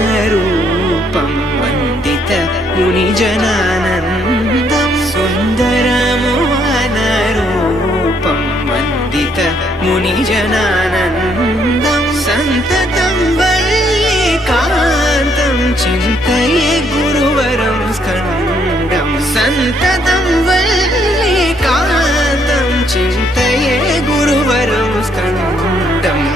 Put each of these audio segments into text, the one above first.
सुन्दरमोहनरूपं वन्दित मुनिजनानन्दं सुन्दरमोहनरूपं वन्दित मुनिजनानन्दं सन्ततं वल्लीकान्तं चिन्तये गुरुवरं स्कन्दं सन्ततं वल्लीकान्तं चिन्तये गुरुवरं स्कन्दम्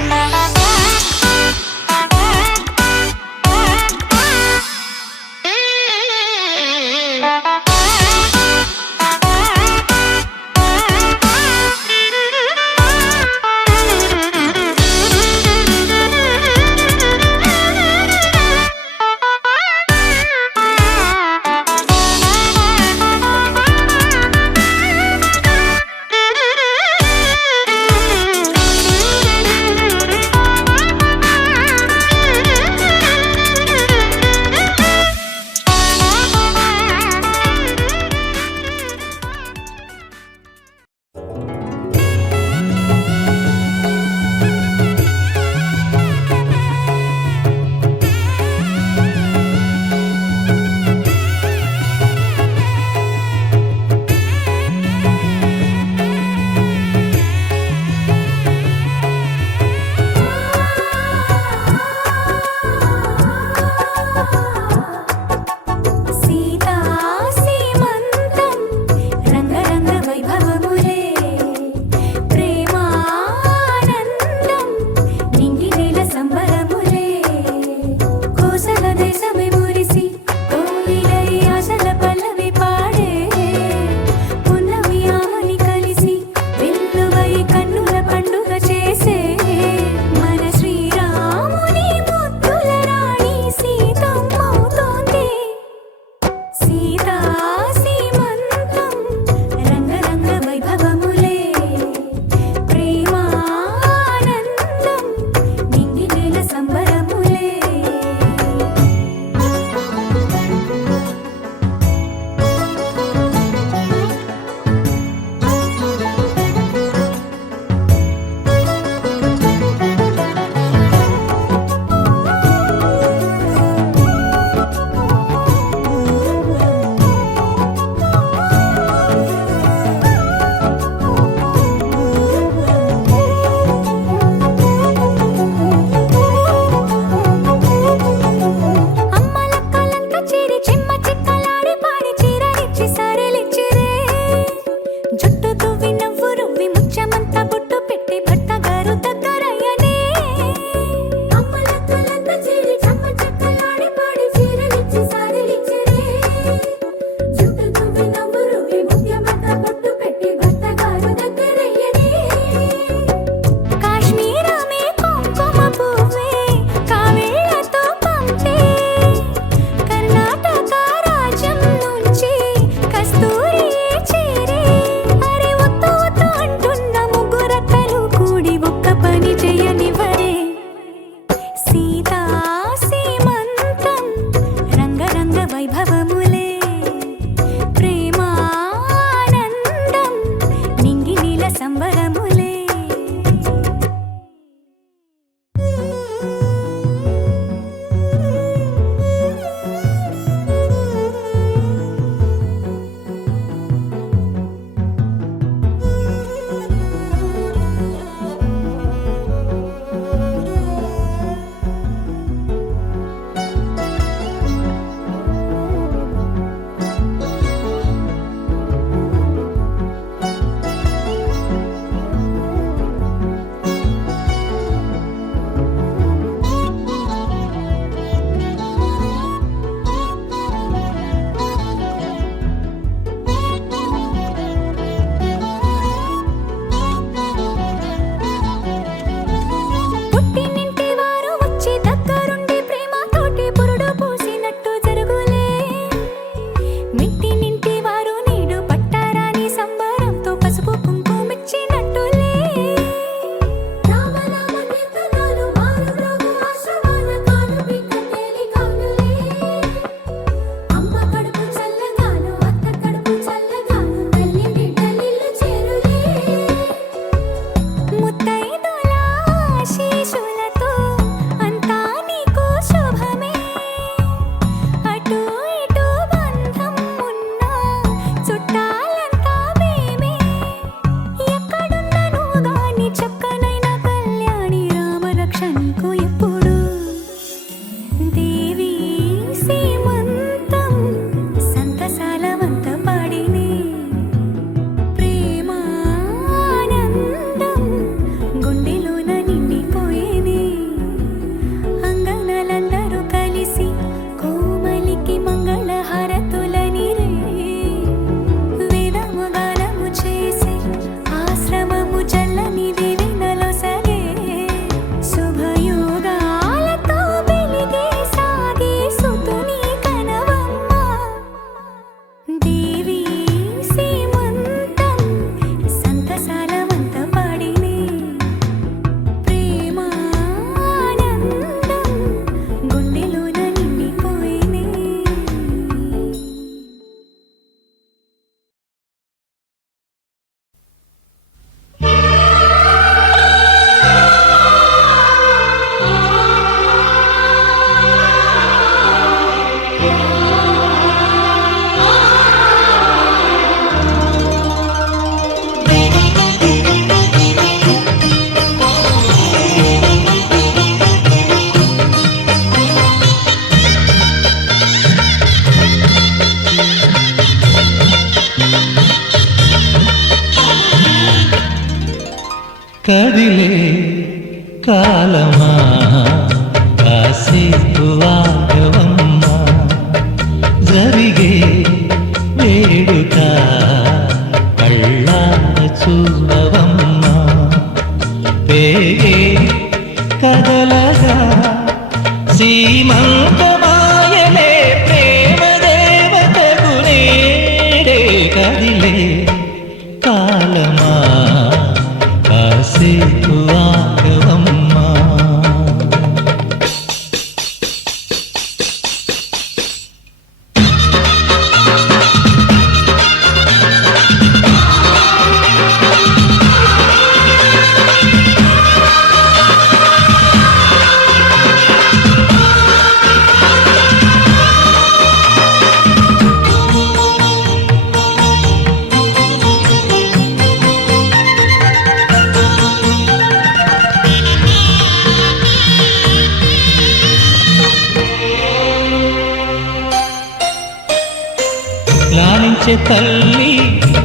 లాలించే తల్లి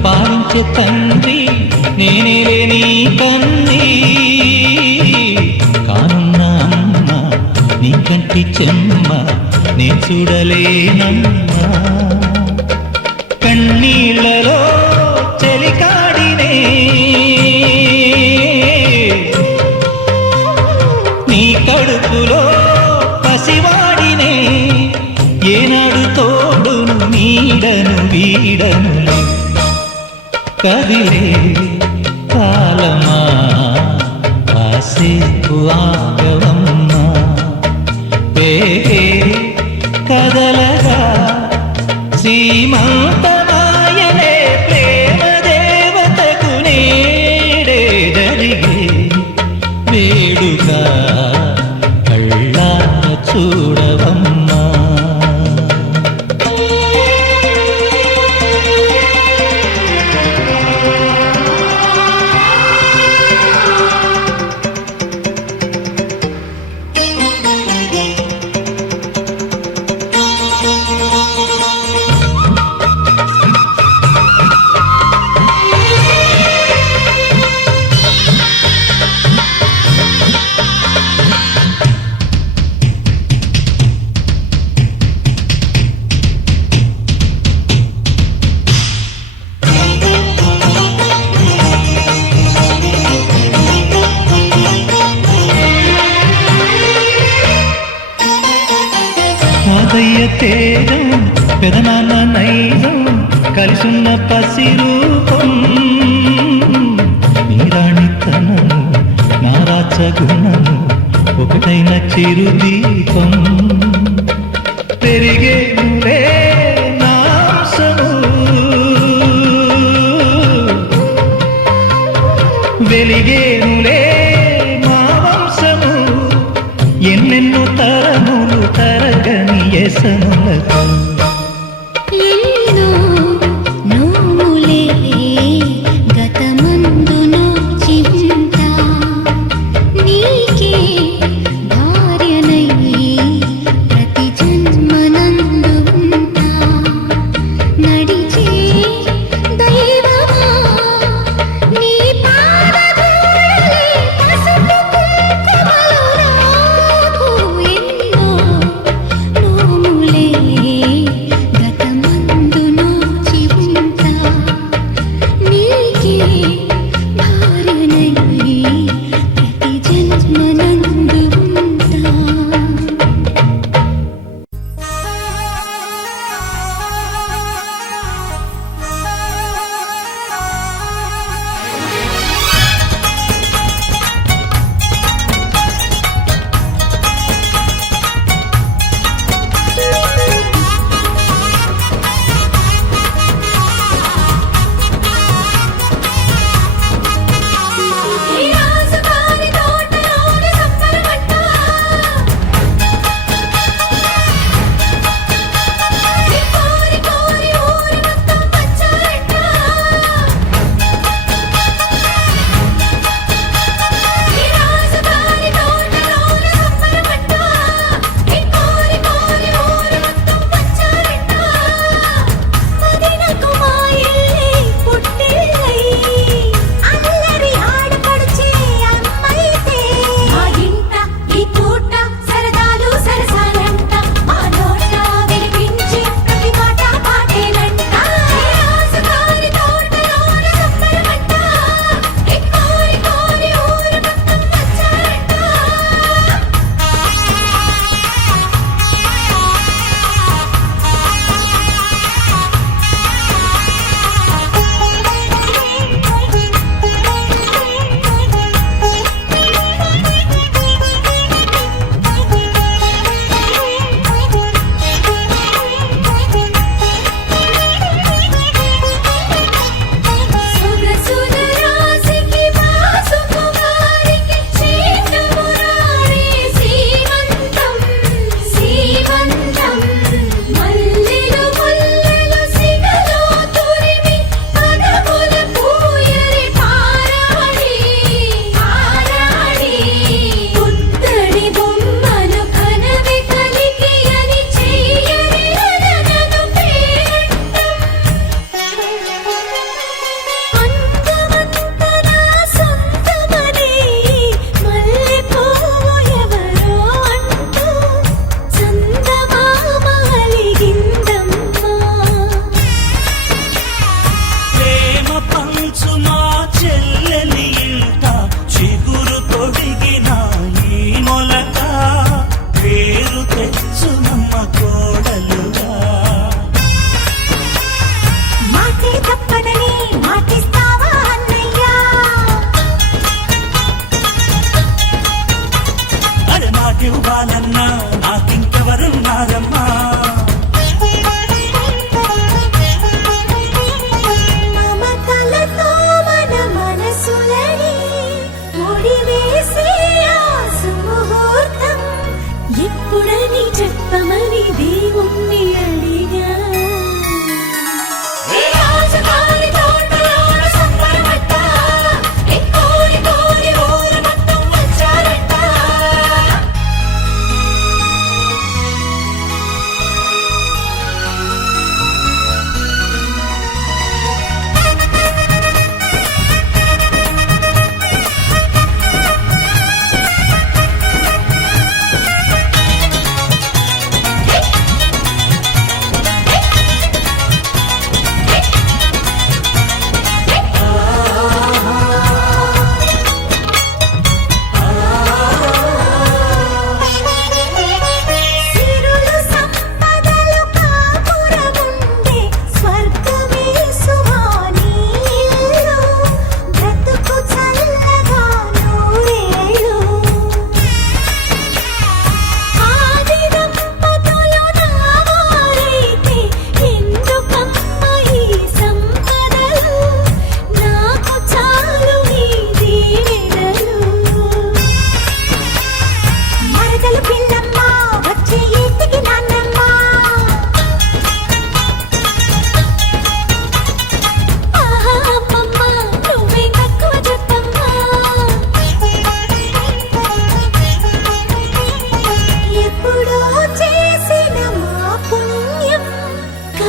పాలించే తండ్రి నేనేలే నీ కన్నీ కానున్న అమ్మ నీ కంటి చెమ్మ నే చూడలేనమ్మా కన్నీళ్ళలో చెలికాడినే నీ కడుపులో పసివాడినే ఏనాడు తోడును నీడను వీడనులే కదిలే కాలమా కాసేపు ఆగవమ్మా వేగే కదలగా సీమంతమాయనే ప్రేమ దేవతకు నేడే జరిగే వేడుక కళ్ళార చూడవమ్మా తాతయ్య తేజం పెదనాన్న నైజం కలిసున్న పసిరూపం నీరాణితనము నారాచ గుణము ఒకటైన చిరుదీపం పెరిగేనులే నాంసము వెలిగేనులే మా వంశము ఎన్నెన్నో తరములు తరగని ఎసములకు ఎన్నో నోములే గతమందును చింత నీకే భార్యనై ప్రతి జన్మనందు ఉంటా నడిచే దైవమా నీ పాదధూళి పసుపు కుంకుమలు రాకు ఎన్నో నోములే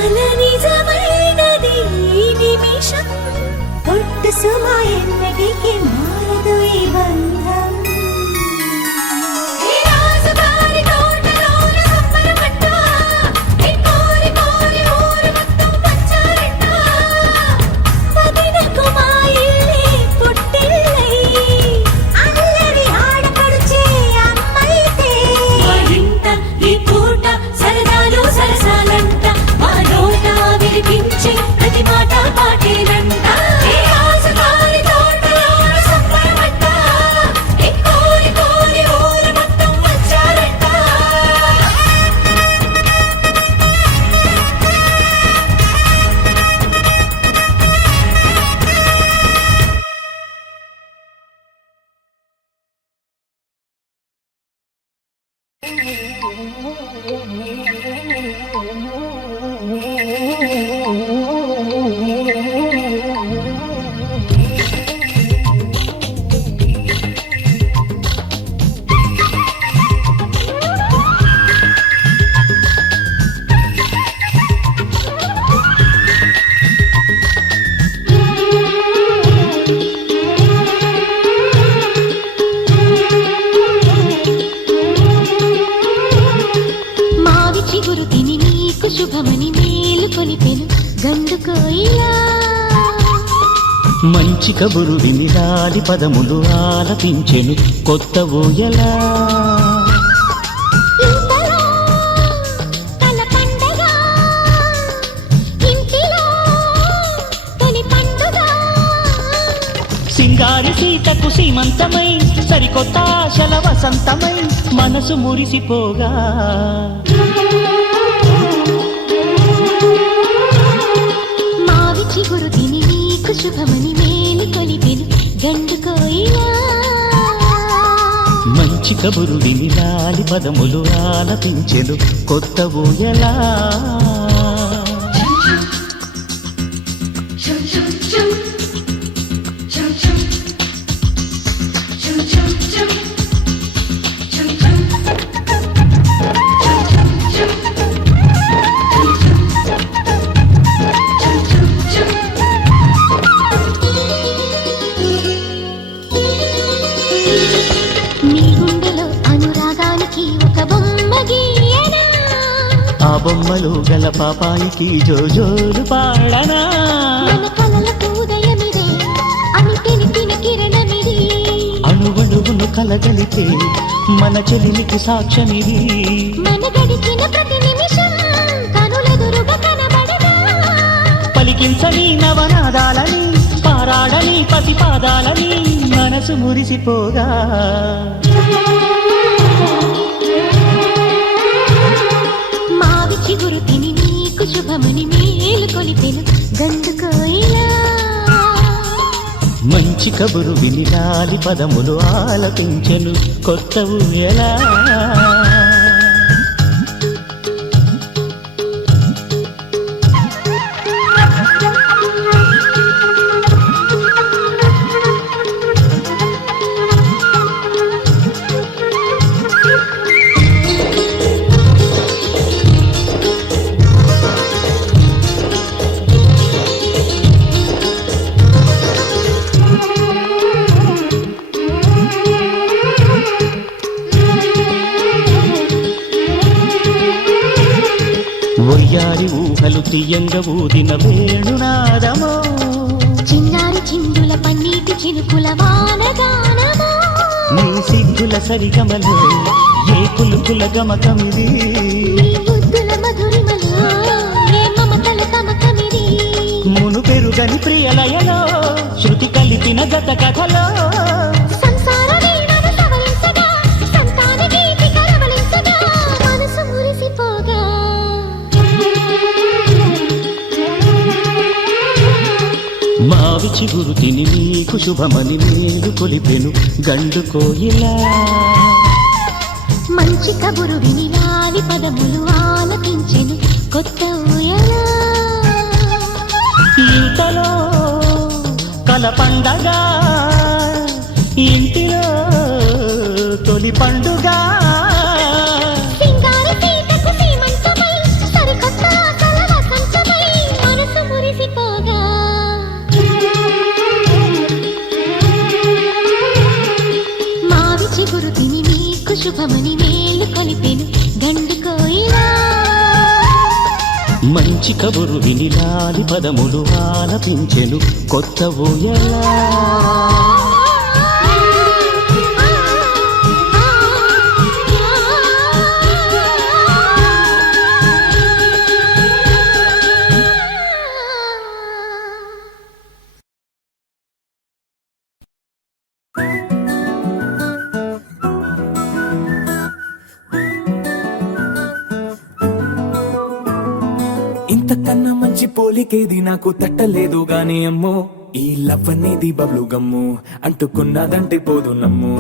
చాలా నిజమైనది ఈ నిమిషం పొట్టు సుమ ఎన్నటికి మారదు ఈ బంధం మంచి కబురు విని లాలి పదములు ఆలపించెను కొత్త ఊయలా సింగారి సీతకు సీమంతమై సరికొత్త ఆశల వసంతమై మనసు మురిసిపోగా మావి చిగురు తిని నీకు శుభమని మేలు కొలిపెను గండు కోయిలా మంచి కబురు విని లాలి పదములు ఆలపించెను కొత్త ఊయలా ఆ బొమ్మలు గల పాపాయికి జోజోలు పాడనా మన కలలకు ఉదయమిదే అని తెలిపిన కిరణమిది అణువణువును కలగలితే మన చెలిమికి సాక్ష్యమిది మన గడిచిన ప్రతి నిమిషం కనులెదురుగా కనబడగా పలికించని నవనాదాలని పారాడని పసిపాదాలని మనసు మురిసిపోగా చిగురు తిని నీకు శుభమని మేలు కొలిపెను గండు కోయిలా మంచి కబురు విని లాలి పదములు ఆలపించెను కొత్త ఊయలా ఒయ్యారి ఊహలు తీయంగా ఊదిన వేణునాదమో చిన్నారి చిందుల పన్నీటి చినుకుల వానగానమో నీ సిగ్గుల సరిగమలో ఏ కులుకుల గమకమిది నీ బుద్ధుల మధురిమలో ఏ మమతల కమకమిది మును పెరుగని ప్రియలయలో శృతి కలిపిన గత కథలో సంసార వీణను సవరించగా సంతాన గీతి కలవలించగా మనసు మురిసిపోగా మావి చిగురు తిని నీకు శుభమని మేలు కొలిపెను గండు కోయిలా మంచి కబురు విని లాలి పదములు ఆలపించెను కొత్త ఊయలా ఇంతలో కల పండగ ఇంటిలో తొలి పండుగ సింగారి సీతకు సీమంతమై సరికొత్త ఆశల వసంత చెప్పమని వేళ్ళు కలిపెను గండి కోయిలా. మంచి కబురు వినిలాలి పదములు ఆలపించెను కొత్త ఊయలా. ఇంతకన్నా మంచి పోలికేది నాకు తట్టలేదు గాని అమ్మో, ఈ లవ్ అనేది బబ్లు గమ్ము అంటుకున్నదంటే పోదు నమ్ము.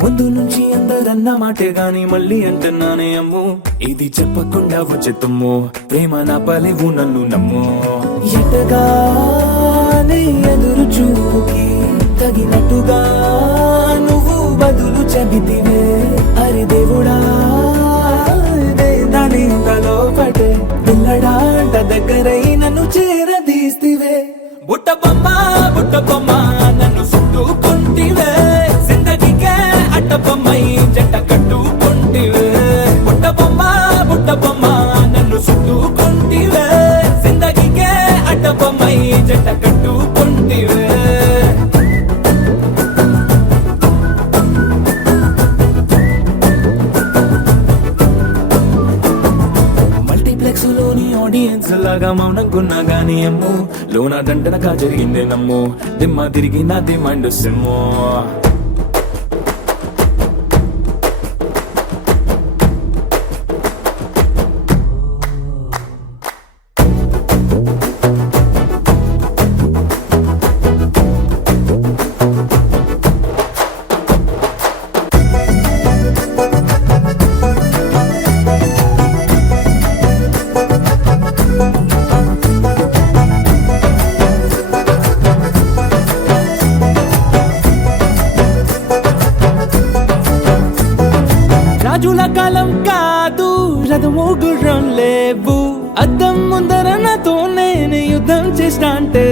ముందు నుంచి అందరన్న మాటే గాని మళ్ళీ అంటున్నానే అమ్ము, ఇది చెప్పకుండా వచ్చే తుమ్ము ప్రేమ నా పలేవు నన్ను నమ్ము. ఎటగానే ఎదురు చూకి తగినట్టుగా నువ్వు బదులు చెబితివే. అరే దేవుడా దాని లోపటే పిల్లడాంట దగ్గరై నన్ను చేరదీస్తివే. బుట్ట బొమ్మ నన్ను చుట్టుకుంటివే, జిందగీకే అట్ట బొమ్మై జంట కట్టుకుంటివే. బుట్ట బొమ్మ నన్ను చుట్టుకుంటివే, జిందగీకే అట్ట బొమ్మై జంట కట్టుకుంటివే. ఆడియన్స్ లాగా మౌనంకున్నా గానీ అమ్ము, లోన దండనగా జరిగిందే నమ్ము, దిమ్మ తిరిగి నా దిమ్మండు సిమ్ము. రాజుల కాలం కాదు, రథము గుర్రం లేవు, అద్దం ముందర నాతో నేను యుద్ధం చేస్తా అంటే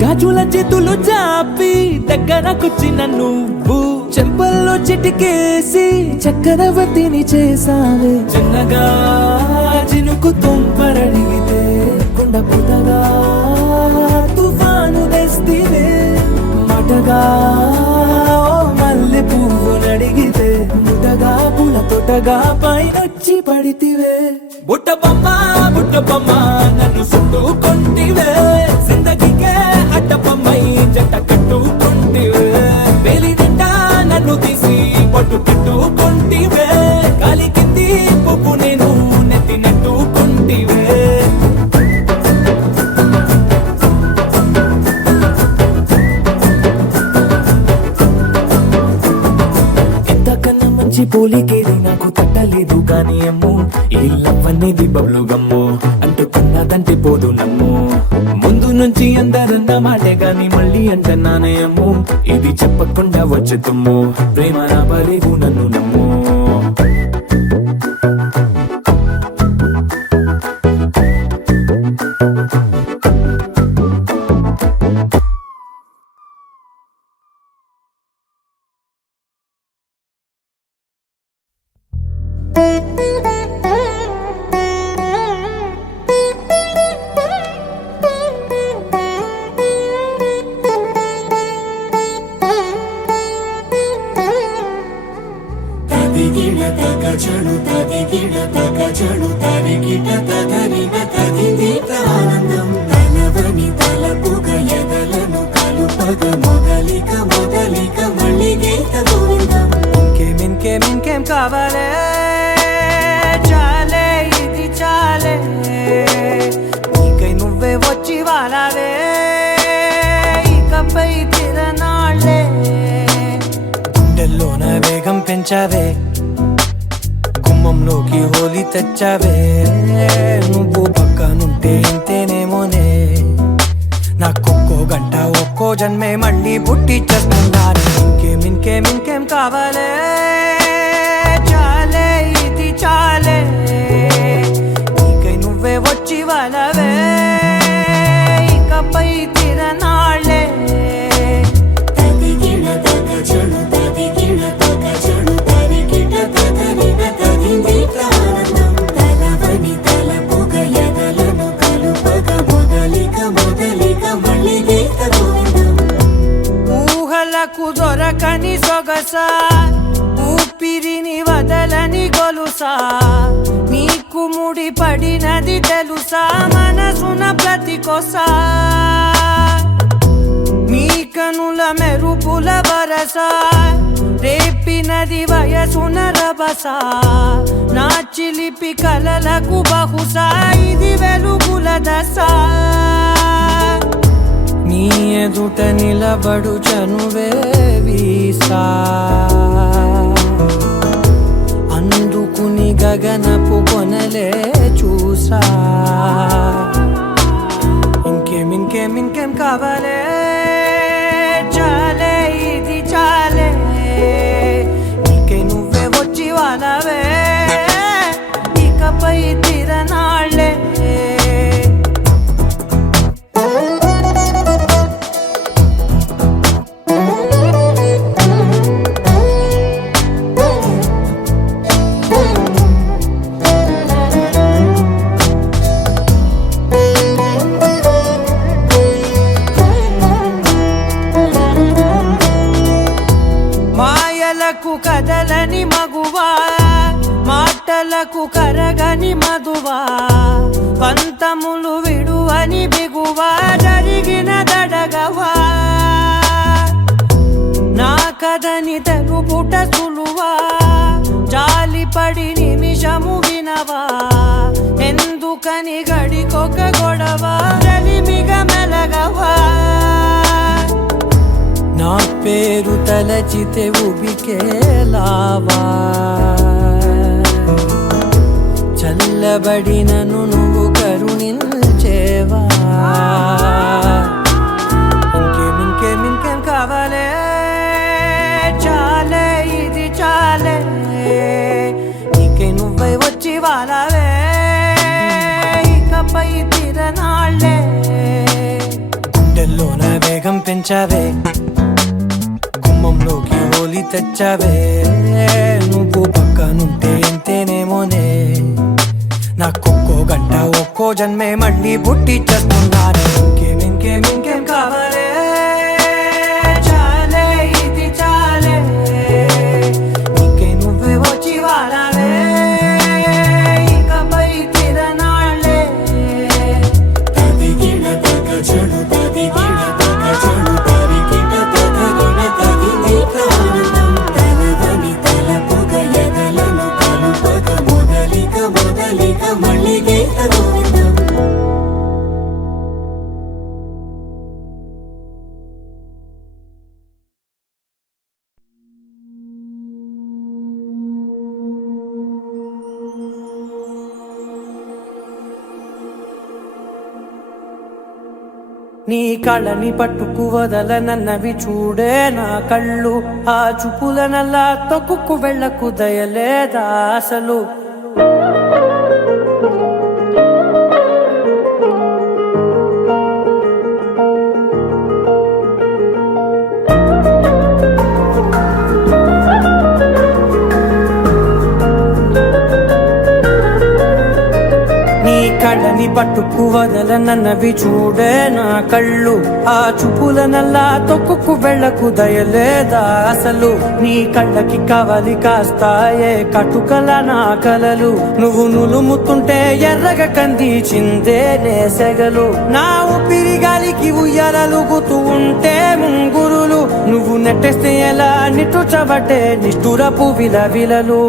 గాజుల చేతులు చాపి దగ్గరకొచ్చిన నువ్వు చెంపల్లో చిటికేసి చక్రవర్తిని చేసావే. చిన్నగా చినుకు తుంపరడిగితే కొండ పుటగా తుఫాను తెస్తివే. మాటగా మల్లె పువ్వు నడిగితే ముటగా పుల తొటగా పైనొచ్చి పడితివే. బుట్ట బొమ్మ నన్ను చుట్టుకుంటివే, జిందగీకే అట్ట బొమ్మై జంట కట్టుకుంటివే. వేలి నిండా నన్ను తీసి పట్టు కట్టుకుంటివే, గాలి కింది పువ్వు నేను నెత్తి నెట్టుకుంటివే. పోలికేది నాకు తట్టలేదు గాని అమ్ము, ఈ లవ్ అనేది బబ్లు గమ్ము అంటుకున్నదంటే పోదు నమ్ము. ముందు నుంచి అందరన్న మాటే గాని మళ్ళీ అంటున్నానే అమ్ము, ఇది చెప్పకుండా వచ్చే తుమ్ము ప్రేమ నా పలేవు నన్ను నమ్ము. ఇంకేం కావాలే, చాలే ఇది చాలే, నీకై నువ్వే వచ్చి వాలావే, ఇకపై తిరనాళ్ళే. గుండెల్లోన వేగం పెంచావే, గుమ్మంలోకి హోలీ తెచ్చావే, నువ్వు పక్కనుంటే ఇంతేనేమోనే, నాకొక్కో గంట ఒక్కో జన్మే మళ్ళీ పుట్టి చేస్తున్నాను. ఇంకేం కావాలే, చాలే ఇది చాలే, నీకై నువ్వే వచ్చి వాలవే, ఇకపై తిరనాళ్ళే. తదిగిన తగ చెడు తదిగిన తగ చెడు తరిగిట కళ్ళకు దొరకని సొగస ఊపిరిని వదలని గొలుసా నీకు ముడి పడినది తెలుసా మనసున ప్రతి కొసా నీ కనుల మెరుపుల వరస రేపినది వయసున రభస నా చిలిపి కలలకు బహుశా ఇది వెలుగుల దశ నీ ఎదుట నిలబడు చనువే వీసా అందుకుని గగనపు కొనలే చూసా ఇంకేం కావాలే చాలే ఇది చాలే నీకే నువ్వే వచ్చి వాలవే ఇకపై తిరనాళ్ళే కదలని మగువా మాటలకు కరగని మధువా పంతములు విడువని బిగువా జరిగిన దడగవా నా కదని తెలుపుట సులువా జాలిపడి నిమిషము వినవా ఎందుకని గడికొక గొడవ రలిమిగ మెలగవా నా పేరు తలచితే ఉబికేలావా చల్లబడినను నువ్వు కరుణించేవా ఇంకేం కావాలే చాలే ఇది చాలే నీకే నువ్వై వచ్చి వాలవే ఇకపై తిరనాళ్ళే గుండెల్లోన వేగం పెంచావే గుమ్మంలోకి హోలీ తెచ్చావే నువ్వు పక్కనుంటే ఎంతేనేమోనే నాకొక్కో గంట ఒక్కో జన్మే మళ్ళీ పుట్టి చేస్తున్నానే ఇంకేం కావాలే చాలే ఇది చాలే నీకే నువ్వే వచ్చి వాలవే ఇకపై తిరనాళ్ళే తదిగిన తగ చెడు తదిగిన తగ చెడు తరిగిన తగగిన తగినీక ఆనందం తలవని తలపుగ ఎదలను కలుపగ మొదలిక మళ్ళీ గీత గోవిందం నీ కళ్ళని పట్టుకు వదలనన్నవి చూడే నా కళ్ళు ఆ చూపుల నల్లా తొక్కుకు వెళ్ళకు దయలేదా అసలు కళ్ళని పట్టుకు వదలనన్నవి చూడే నా కళ్ళు ఆ చూపుల నల్లా తొక్కుకు వెళ్ళకు దయలేదా అసలు నీ కళ్ళకి కవలి కాస్తాయే కటుకల నా కలలు నువ్వు నులుముతుంటే ఎర్రగ కంది చిందే నేసెగలు నా ఊపిరి గాలికి ఉయ్యాలలుగుతూ ఉంటే ముంగురులు నువ్వు నెట్టేస్తే ఎలా నిట్టుచబట్టే నిష్ఠురపు విలవిలలు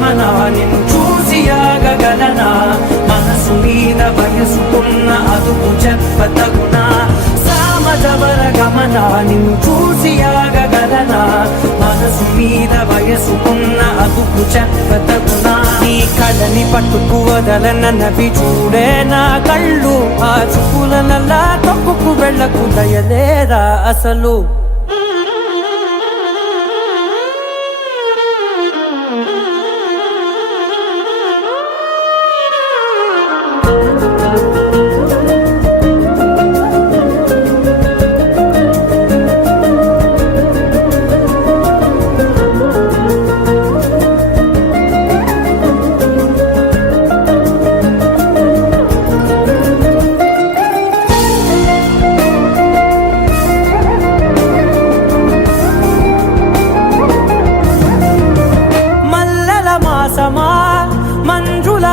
గమన నిన్ను చూసి ఆగగలనా మనసు మీద వయసుకున్న అదుపు చెప్పతగునా సామజవర గమన నిన్ను చూసి ఆగగలనా మనసు మీద వయసుకున్న అదుపు చెప్పతగునా నీ కళ్ళని పట్టుకు వదలనన్నవి చూడే నా కళ్ళు ఆ చూపుల నల్లా తొక్కుకు వెళ్ళకు దయలేదా అసలు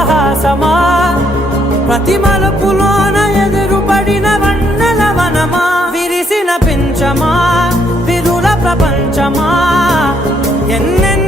దరహాసమా ప్రతి మలుపులోన ఎదురుపడిన వన్నెల వనమా విరిసిన పించమా విరుల ప్రపంచమా ఎన్నెన్నో